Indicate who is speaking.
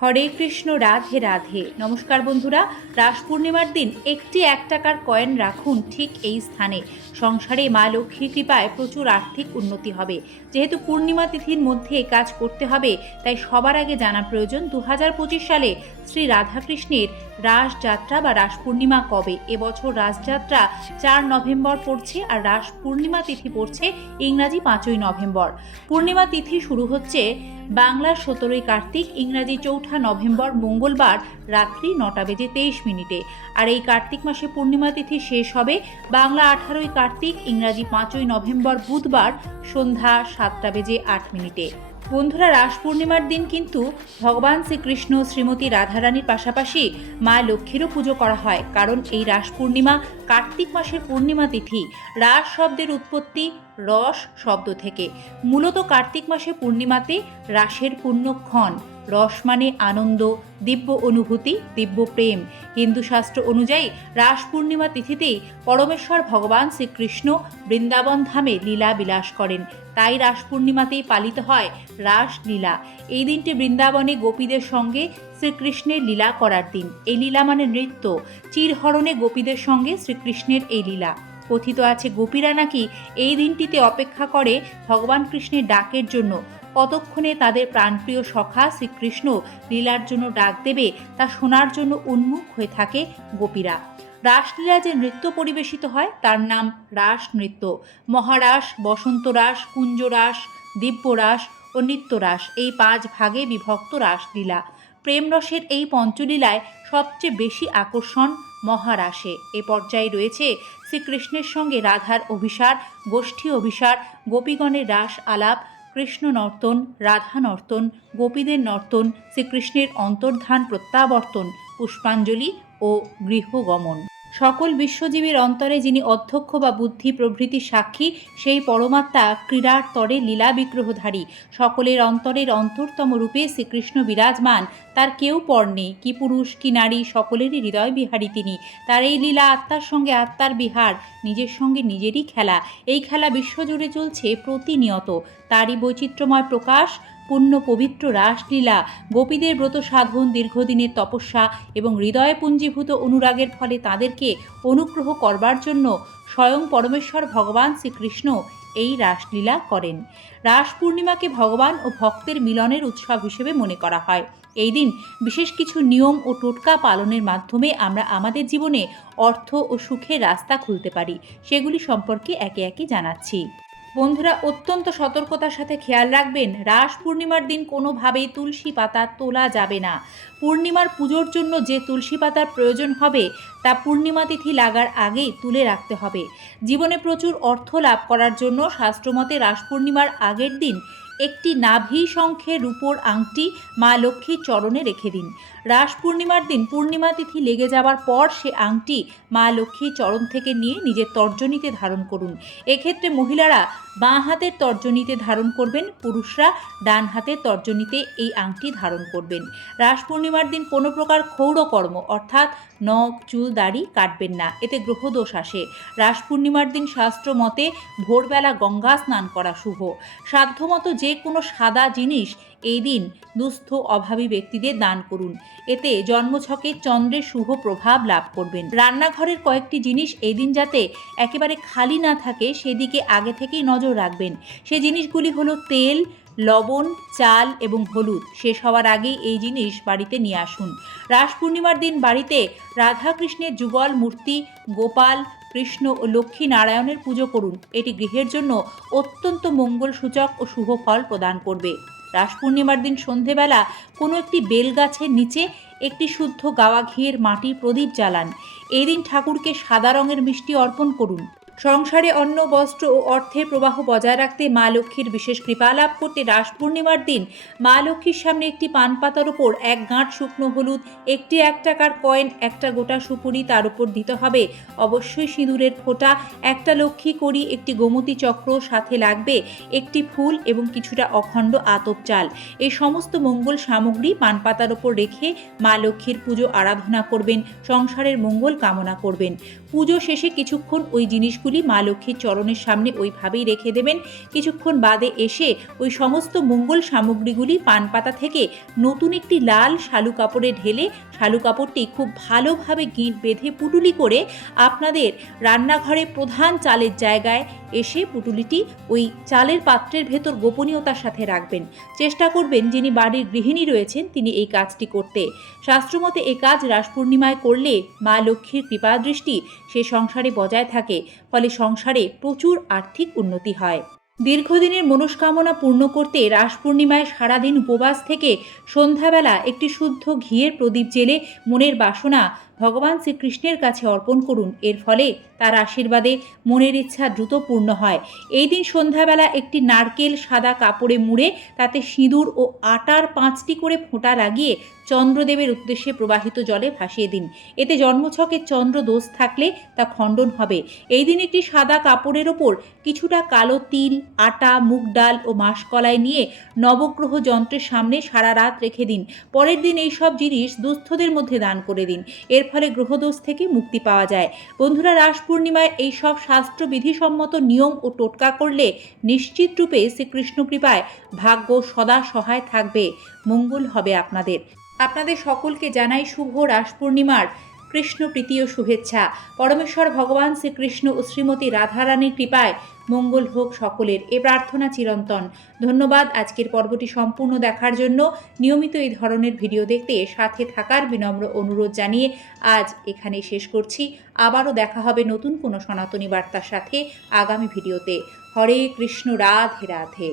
Speaker 1: হরে কৃষ্ণ, রাধে রাধে। নমস্কার বন্ধুরা, রাস পূর্ণিমার দিন একটি এক টাকার কয়েন রাখুন ঠিক এই স্থানে। সংসারে মা লক্ষ্মীর কৃপায় প্রচুর আর্থিক উন্নতি হবে। যেহেতু পূর্ণিমা তিথির মধ্যে কাজ করতে হবে, তাই সবার আগে জানা প্রয়োজন দু হাজার পঁচিশ সালে শ্রী রাধাকৃষ্ণের রাস যাত্রা বা রাস পূর্ণিমা কবে। এবছর রাসযাত্রা চার নভেম্বর পড়ছে আর রাস পূর্ণিমা তিথি পড়ছে ইংরাজি পাঁচই নভেম্বর। পূর্ণিমা তিথি শুরু হচ্ছে বাংলার সতেরোই কার্তিক, ইংরাজি চৌঠা নভেম্বর মঙ্গলবার রাত্রি নটা বেজে তেইশ মিনিটে। আর এই কার্তিক মাসে পূর্ণিমা তিথি শেষ হবে বাংলা আঠারোই কার্তিক, ইংরাজি পাঁচই নভেম্বর বুধবার সন্ধ্যা সাতটা বেজে আট মিনিটে। বন্ধুরা রাস পূর্ণিমার দিন কিন্তু ভগবান শ্রীকৃষ্ণ, শ্রীমতী রাধারানীর পাশাপাশি মা লক্ষ্মীরও পুজো করা হয়। কারণ এই রাস পূর্ণিমা কার্তিক মাসের পূর্ণিমা তিথি, রাস শব্দের উৎপত্তি রস শব্দ থেকে। মূলত কার্তিক মাসে পূর্ণিমাতে রাসের পুণ্যক্ষণ। রস মানে আনন্দ, দিব্য অনুভূতি, দিব্য প্রেম। হিন্দু শাস্ত্র অনুযায়ী রাস পূর্ণিমা তিথিতেই পরমেশ্বর ভগবান শ্রীকৃষ্ণ বৃন্দাবন ধামে লীলা বিলাস করেন। তাই রাস পূর্ণিমাতেই পালিত হয় রাস লীলা। এই দিনটি বৃন্দাবনে গোপীদের সঙ্গে শ্রীকৃষ্ণের লীলা করার দিন। এই লীলা মানে নৃত্য। চিরহরণে গোপীদের সঙ্গে শ্রীকৃষ্ণের এই লীলা। কথিত আছে, গোপীরা নাকি এই দিনটিতে অপেক্ষা করে ভগবান কৃষ্ণের ডাকের জন্য। কতক্ষণে তাদের প্রাণপ্রিয় সখা শ্রীকৃষ্ণ লীলার জন্য ডাক দেবে তা শোনার জন্য উন্মুখ হয়ে থাকে গোপীরা। রাসলীলা যে নৃত্য পরিবেশিত হয়, তার নাম রাস নৃত্য। মহারাস বসন্ত রাস কুঞ্জরাস, দিব্যরাস ও নৃত্যরাস এই পাঁচ ভাগে বিভক্ত রাসলীলা। প্রেমরসের এই পঞ্চলীলায় সবচেয়ে বেশি আকর্ষণ মহারাসে। এ পর্যায়ে রয়েছে শ্রীকৃষ্ণের সঙ্গে রাধার অভিসার, গোষ্ঠী অভিসার, গোপীগণের রাস আলাপ কৃষ্ণ নর্তন রাধা নর্তন গোপীদের নর্তন শ্রীকৃষ্ণের অন্তর্ধান প্রত্যাবর্তন পুষ্পাঞ্জলি ও গৃহগমন। সকল বিশ্বজীবীর অন্তরে যিনি অধ্যক্ষ বা বুদ্ধি প্রভৃতি সাক্ষী, সেই পরমাত্মা ক্রীড়ার তরে লীলা বিগ্রহধারী। সকলের অন্তরের অন্তরতম রূপে শ্রীকৃষ্ণ বিরাজমান। তার কেউ পর নেই, কি পুরুষ, কি নারী, সকলেরই হৃদয় বিহারী তিনি। তার এই লীলা আত্মার সঙ্গে আত্মার বিহার, নিজের সঙ্গে নিজেরই খেলা। এই খেলা বিশ্বজুড়ে চলছে প্রতিনিয়ত। তারই বৈচিত্র্যময় প্রকাশ পূর্ণ পবিত্র রাসলীলা, গোপীদের ব্রত সাধন, দীর্ঘদিনের তপস্যা এবং হৃদয়ে পুঞ্জীভূত অনুরাগের ফলে তাদেরকে অনুগ্রহ করবার জন্য স্বয়ং পরমেশ্বর ভগবান শ্রীকৃষ্ণ এই রাসলীলা করেন। রাস পূর্ণিমাকে ভগবান ও ভক্তের মিলনের উৎসব হিসেবে মনে করা হয়। এই দিন বিশেষ কিছু নিয়ম ও টোটকা পালনের মাধ্যমে আমরা আমাদের জীবনে অর্থ ও সুখের রাস্তা খুলতে পারি, সেগুলি সম্পর্কে একে একে জানাচ্ছি। বন্ধুরা, অত্যন্ত সতর্কতার সাথে খেয়াল রাখবেন, রাস পূর্ণিমার দিন কোনোভাবেই তুলসী পাতা তোলা যাবে না। পূর্ণিমার পুজোর জন্য যে তুলসী পাতার প্রয়োজন হবে, তা পূর্ণিমা তিথি লাগার আগেই তুলে রাখতে হবে। জীবনে প্রচুর অর্থ লাভ করার জন্য শাস্ত্রমতে রাস পূর্ণিমার আগের দিন একটি নাভি শঙ্খের রূপোর আংটি মা লক্ষ্মীর চরণে রেখে দিন। রাস পূর্ণিমার দিন পূর্ণিমা তিথি লেগে যাওয়ার পর সে আংটি মা লক্ষ্মীর চরণ থেকে নিয়ে নিজের তর্জনীতে ধারণ করুন। এক্ষেত্রে মহিলারা বাঁ হাতের তর্জনীতে ধারণ করবেন, পুরুষরা ডান হাতের তর্জনীতে এই আংটি ধারণ করবেন। রাস পূর্ণিমার দিন কোনো প্রকার ক্ষৌরকর্ম অর্থাৎ নখ, চুল, দাড়ি কাটবেন না, এতে গ্রহদোষ আসে। রাস পূর্ণিমার দিন শাস্ত্র মতে ভোরবেলা গঙ্গা স্নান করা শুভ। সাধ্যমতো যে কোনো সাদা জিনিস এই দিন দুস্থ, অভাবী ব্যক্তিদের দান করুন। এতে জন্মছকে চন্দ্রের শুভ প্রভাব লাভ করবেন। রান্নাঘরের কয়েকটি জিনিস এই দিন যাতে একেবারে খালি না থাকে, সেদিকে আগে থেকেই নজর রাখবেন। সে জিনিসগুলি হলো তেল, লবণ, চাল এবং হলুদ। শেষ হওয়ার আগেই এই জিনিস বাড়িতে নিয়ে আসুন। রাস পূর্ণিমার দিন বাড়িতে রাধাকৃষ্ণের যুগল মূর্তি, গোপাল, কৃষ্ণ ও লক্ষ্মী নারায়ণের পুজো করুন। এটি গৃহের জন্য অত্যন্ত মঙ্গল সূচক ও শুভ ফল প্রদান করবে। রাস পূর্ণিমার দিন সন্ধেবেলা কোনো একটি বেলগাছের নিচে একটি শুদ্ধ গাওয়া ঘিয়ের মাটির প্রদীপ জ্বালান। এই দিন ঠাকুরকে সাদা রঙের মিষ্টি অর্পণ করুন। সংসারে অন্ন, বস্ত্র ও অর্থের প্রবাহ বজায় রাখতে মা লক্ষ্মীর বিশেষ কৃপা লাভ করতে রাস পূর্ণিমার দিন মা লক্ষ্মীর সামনে একটি পান পাতার ওপর এক গাঁট শুকনো হলুদ, একটি এক টাকার কয়েন, একটা গোটা সুপুরি তার উপর দিতে হবে। অবশ্যই সিঁদুরের ফোঁটা, একটা লক্ষ্মী করি একটি গোমতী চক্র সাথে লাগবে, একটি ফুল এবং কিছুটা অখণ্ড আতপ চাল। এই সমস্ত মঙ্গল সামগ্রী পান পাতার ওপর রেখে মা লক্ষ্মীর পুজো আরাধনা করবেন, সংসারের মঙ্গল কামনা করবেন। পুজো শেষে কিছুক্ষণ ওই জিনিসগুলি মা লক্ষ্মীর চরণের সামনে ওইভাবেই রেখে দেবেন। কিছুক্ষণ বাদে এসে ওই সমস্ত মঙ্গল সামগ্রীগুলি পানপাতা থেকে নতুন একটি লাল শালু কাপড়ে ঢেলে, শালু কাপড়টি খুব ভালোভাবে গিঁট বেঁধে পুটুলি করে আপনাদের রান্নাঘরে প্রধান চালের জায়গায় এসে পুটুলিটি ওই চালের পাত্রের ভেতর গোপনীয়তার সাথে রাখবেন। চেষ্টা করবেন যিনি বাড়ির গৃহিণী রয়েছেন তিনি এই কাজটি করতে। শাস্ত্রমতে এই কাজ রাস পূর্ণিমায় করলে মা লক্ষ্মীর কৃপাদৃষ্টি সে সংসারে বজায় থাকে, ফলে সংসারে প্রচুর আর্থিক উন্নতি হয়। দীর্ঘদিনের মনস্কামনা পূর্ণ করতে রাস পূর্ণিমায় সারাদিন উপবাস থেকে সন্ধ্যাবেলা একটি শুদ্ধ ঘিয়ের প্রদীপ জেলে মনের বাসনা ভগবান শ্রীকৃষ্ণের কাছে অর্পণ করুন। এর ফলে তার আশীর্বাদে মনের ইচ্ছা দ্রুত পূর্ণ হয়। এই দিন সন্ধ্যাবেলা একটি নারকেল সাদা কাপড়ে মুড়ে তাতে সিঁদুর ও আটার পাঁচটি করে ফোঁটা লাগিয়ে চন্দ্রদেবের উদ্দেশ্যে প্রবাহিত জলে ভাসিয়ে দিন। এতে জন্মছকে চন্দ্র দোষ থাকলে তা খণ্ডন হবে। এই দিন একটি সাদা কাপড়ের ওপর কিছুটা কালো তিল, আটা, মুগ ডাল ও মাসকলাই নিয়ে নবগ্রহ যন্ত্রের সামনে সারা রাত রেখে দিন। পরের দিন এই সব জিনিস দুস্থদের মধ্যে দান করে দিন। এর ফলে গ্রহদোষ থেকে মুক্তি পাওয়া যায়। বন্ধুরা রাস পূর্ণিমায় এই সব শাস্ত্র বিধিসম্মত নিয়ম ও টোটকা করলে নিশ্চিত রূপে শ্রীকৃষ্ণ কৃপায় ভাগ্য সদা সহায় থাকবে। মঙ্গল হবে আপনাদের। আপনাদের সকলকে জানাই শুভ রাস পূর্ণিমার কৃষ্ণ প্রীতীয় শুভেচ্ছা। পরমেশ্বর ভগবান শ্রীকৃষ্ণ ও শ্রীমতী রাধারানীর কৃপায় মঙ্গল হোক সকলের। এ প্রার্থনা চিরন্তন। ধন্যবাদ। আজকের পর্বটি সম্পূর্ণ দেখার জন্য নিয়মিত এই ধরনের ভিডিও দেখতে সাথে থাকার বিনম্র অনুরোধ জানিয়ে আজ এখানে শেষ করছি। আবারও দেখা হবে নতুন কোনো সনাতনী বার্তার সাথে আগামী ভিডিওতে। হরে কৃষ্ণ, রাধে রাধে।